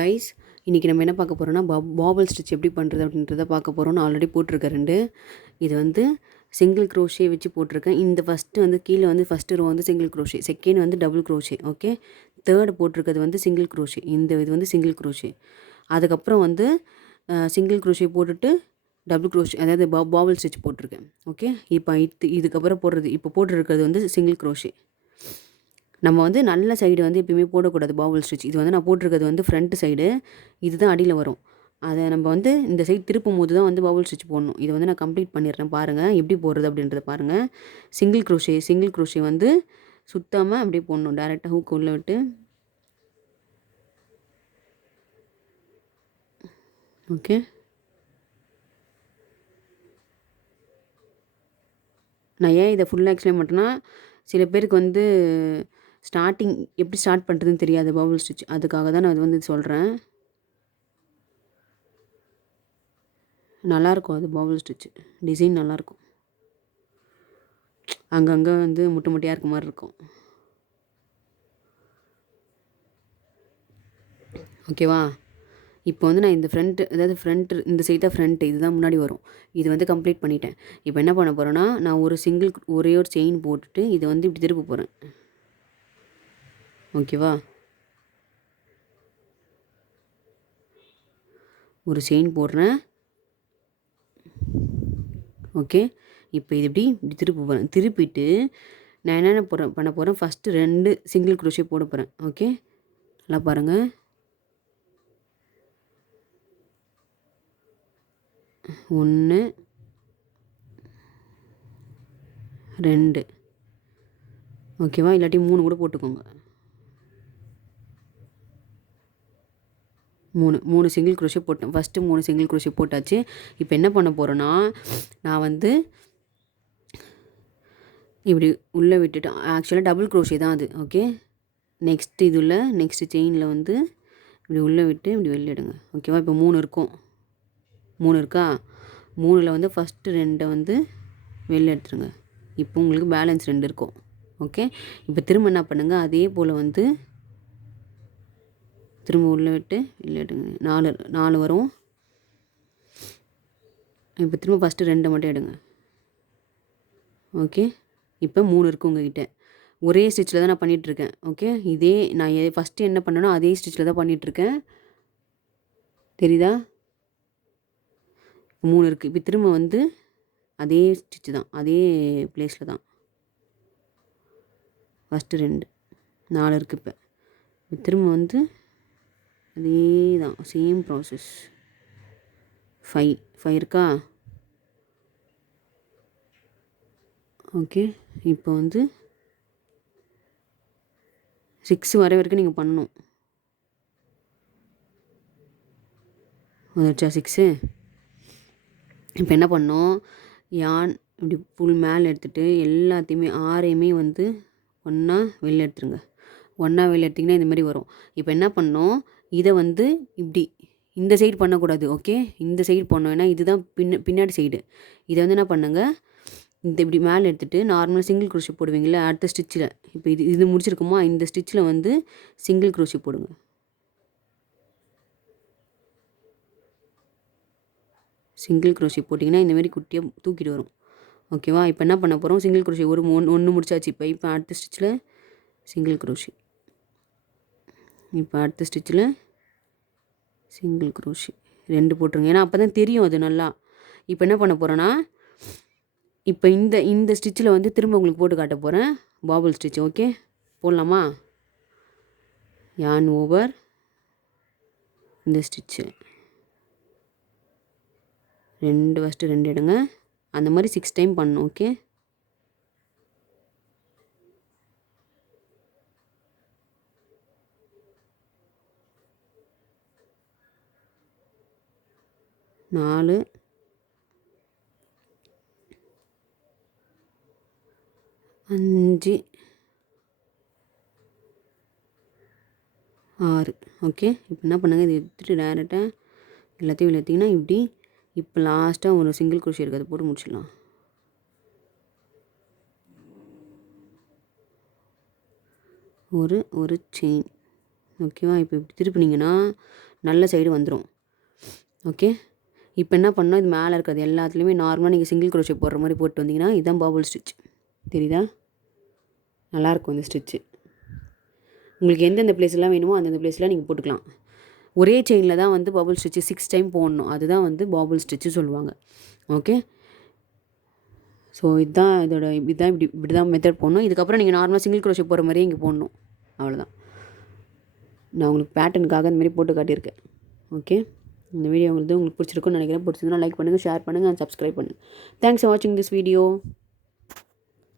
Guys, இன்றைக்கி நம்ம என்ன பார்க்க போகிறோம்னா பாபிள் ஸ்டிச் எப்படி பண்ணுறது அப்படின்றத பார்க்க போகிறோம். நான் ஆல்ரெடி போட்டிருக்கேன் 2. இது வந்து சிங்கிள் க்ரோஷே வச்சு போட்டிருக்கேன். இந்த ஃபஸ்ட்டு வந்து கீழே வந்து ஃபஸ்ட்டு ரோ வந்து சிங்கிள் க்ரோஷே, செகண்ட் வந்து டபுள் க்ரோஷே, ஓகே. தேர்டு போட்டிருக்கிறது வந்து சிங்கிள் க்ரோஷே, இது வந்து சிங்கிள் க்ரோஷே. அதுக்கப்புறம் வந்து சிங்கிள் க்ரோஷே போட்டுட்டு டபுள் க்ரோஷே, அதாவது பாபிள் ஸ்டிச் போட்டிருக்கேன், ஓகே. இப்போ இதுக்கப்புறம் இப்போ போட்டிருக்கிறது வந்து சிங்கிள் க்ரோஷே. நம்ம வந்து நல்ல சைடு வந்து எப்பயுமே போடக்கூடாது பாபிள் ஸ்டிச். இது வந்து நான் போட்டிருக்கிறது வந்து ஃப்ரண்ட் சைடு, இதுதான் அடியில் வரும். அதை நம்ம வந்து இந்த சைடு திருப்பும் போது தான் வந்து பாபிள் ஸ்டிச் போடணும். இதை வந்து நான் கம்ப்ளீட் பண்ணிடுறேன் பாருங்கள், எப்படி போடுறது அப்படின்றத பாருங்கள். சிங்கிள் க்ரோஷே வந்து சுத்தாமல் அப்படியே போடணும். டேரெக்டாக ஹூக் உள்ளே விட்டு, ஓகே. நான் ஏன் இதை ஃபுல்லாக எக்ஸ்பிளைன் பண்ணுறேன்னா, சில பேருக்கு வந்து ஸ்டார்டிங் எப்படி ஸ்டார்ட் பண்ணுறதுன்னு தெரியாது பாபிள் ஸ்டிச். அதுக்காக தான் நான் இது வந்து சொல்கிறேன். நல்லாயிருக்கும் அது பாபிள் ஸ்டிச்சு, டிசைன் நல்லாயிருக்கும். அங்கங்கே வந்து முட்டை முட்டையாக இருக்க மாதிரி இருக்கும், ஓகேவா. இப்போ வந்து நான் இந்த ஃப்ரண்ட்டு இந்த சைடு தான் ஃப்ரண்ட்டு, இதுதான் முன்னாடி வரும். இது வந்து கம்ப்ளீட் பண்ணிட்டேன். இப்போ என்ன பண்ண போகிறேன்னா, நான் ஒரே ஒரு செயின் போட்டுட்டு இதை வந்து இப்படி திருப்ப போகிறேன், ஓகேவா. ஒரு செயின் போடுறேன், ஓகே. இப்போ இது இப்படி திருப்ப போகிறேன். திருப்பிட்டு நான் என்னென்ன பண்ண போகிறேன், ஃபஸ்ட்டு 2 சிங்கிள் க்ரோஷே போட போகிறேன், ஓகே. நல்லா பாருங்கள். 1 2, ஓகேவா. இல்லாட்டி 3 கூட போட்டுக்கோங்க. 3 சிங்கிள் க்ரோஷே போட்டேன். ஃபஸ்ட்டு 3 சிங்கிள் க்ரோஷே போட்டாச்சு. இப்போ என்ன பண்ண போகிறேன்னா, நான் வந்து இப்படி உள்ளே விட்டுட்டு, ஆக்சுவலாக டபுள் க்ரோஷே தான் அது, ஓகே. நெக்ஸ்ட்டு செயினில் வந்து இப்படி உள்ளே விட்டு இப்படி வெளில எடுங்க, ஓகேவா. இப்போ 3 இருக்கும், 3 இருக்கா. 3ல் வந்து ஃபஸ்ட்டு 2 வந்து வெளில எடுத்துருங்க. இப்போ உங்களுக்கு பேலன்ஸ் 2 இருக்கும், ஓகே. இப்போ திரும்ப என்ன பண்ணுங்கள், அதே போல் வந்து திரும்ப உள்ளே விட்டு வெளில எடுங்க. 4 வரும். இப்போ திரும்ப ஃபஸ்ட்டு 2 மட்டும் எடுங்க, ஓகே. இப்போ 3 இருக்குது உங்கள்கிட்ட. ஒரே ஸ்டிச்சில் தான் நான் பண்ணிகிட்ருக்கேன், ஓகே. இதே நான் ஃபஸ்ட்டு என்ன பண்ணேனோ அதே ஸ்டிச்சில் தான் பண்ணிகிட்ருக்கேன், தெரியுதா. 3 இருக்குது. இப்போ திரும்ப வந்து அதே ஸ்டிச்சு தான், அதே ப்ளேஸில் தான். ஃபஸ்ட்டு 2, 4 இருக்குது. இப்போ திரும்ப வந்து அதே தான், சேம் ப்ராசஸ். 5 இருக்கா, ஓகே. இப்போ வந்து 6 வர வரைக்கும் நீங்கள் பண்ணணும். வந்துச்சா 6? இப்போ என்ன பண்ணோம், யான் இப்படி ஃபுல் மேலே எடுத்துகிட்டு எல்லாத்தையுமே 6ஐயுமே வந்து ஒன்றா வெளில எடுத்துருங்க. ஒன்றா வெளில எடுத்திங்கன்னா இந்த மாதிரி வரும். இப்போ என்ன பண்ணோம், இதை வந்து இப்படி இந்த சைடு பண்ணக்கூடாது, ஓகே. இந்த சைடு பண்ணோம், ஏன்னா இதுதான் பின்னாடி சைடு. இதை வந்து என்ன பண்ணுங்க, இந்த இப்படி மேலே எடுத்துகிட்டு நார்மலாக சிங்கிள் க்ரோஷே போடுவீங்களா அடுத்த ஸ்டிச்சில். இப்போ இது முடிச்சிருக்குமா, இந்த ஸ்டிச்சில் வந்து சிங்கிள் க்ரோஷே போடுங்க. சிங்கிள் க்ரோஷே போட்டிங்கன்னா இந்தமாரி குட்டியாக தூக்கிட்டு வரும், ஓகேவா. இப்போ என்ன பண்ண போகிறோம், சிங்கிள் க்ரோஷே ஒன்று முடிச்சாச்சு. இப்போ அடுத்த ஸ்டிச்சில் சிங்கிள் க்ரோஷே, இப்போ அடுத்த ஸ்டிச்சில் சிங்கிள் க்ரோஷே 2 போட்டுருங்க, ஏன்னா அப்போ தான் தெரியும் அது நல்லா. இப்போ என்ன பண்ண போகிறேன்னா, இப்போ இந்த ஸ்டிச்சில் வந்து திரும்ப உங்களுக்கு போட்டு காட்ட போகிறேன் பாபிள் ஸ்டிச், ஓகே. போடலாமா. யான் ஓவர் இந்த ஸ்டிச்சு 2, ஃபஸ்ட்டு 2 எடுங்க. அந்த மாதிரி 6 டைம் பண்ணணும், ஓகே. நாலு, 5, 6, ஓகே. இப்போ என்ன பண்ணுங்கள், இதை எடுத்துகிட்டு டேரெக்டாக எல்லாத்தையும் எடுத்திங்கன்னா இப்படி. இப்போ லாஸ்ட்டாக ஒரு சிங்கிள் க்ரோஷே இருக்குது, அதை போட்டு முடிச்சிடலாம். ஒரு செயின், ஓகேவா. இப்போ இப்படி திருப்பினீங்கன்னா நல்ல சைடு வந்துடும். ஓகே, இப்போ என்ன பண்ணோம், இது மேலே இருக்கிறது எல்லாத்துலேயுமே நார்மலாக நீங்கள் சிங்கிள் க்ரோஷே போடுற மாதிரி போட்டு வந்தீங்கன்னா இதுதான் பாபுல் ஸ்டிச். தெரியுதா? நல்லாயிருக்கும் இந்த ஸ்டிச்சு. உங்களுக்கு எந்தெந்த பிளேஸ்லாம் வேணுமோ அந்தந்த பிளேஸ்லாம் நீங்கள் போட்டுக்கலாம். ஒரே செயினில் தான் வந்து பாபுல் ஸ்டிச்சு 6 டைம் போடணும். அதுதான் வந்து பாபுல் ஸ்டிச்சு சொல்லுவாங்க. ஓகே, ஸோ இதுதான் இப்படி தான் மெத்தட் போடணும். இதுக்கப்புறம் நீங்கள் நார்மலாக சிங்கிள் க்ரோஷே போடுற மாதிரியே இங்கே போடணும். அவ்வளோதான். நான் உங்களுக்கு பேட்டர்னுக்காக இந்த மாதிரி போட்டு காட்டியிருக்கேன். ஓகே, இந்த வீடியோ உங்களுக்கு பிடிச்சிருக்குன்னு நினைக்கிறேன். பிடிச்சிருந்தா லைக் பண்ணுங்கள், ஷேர் பண்ணுங்கள் அண்ட் சப்ஸ்கிரைப் பண்ணுங்கள். தேங்க்ஸ் ஃபார் வாட்சிங் திஸ் வீடியோ.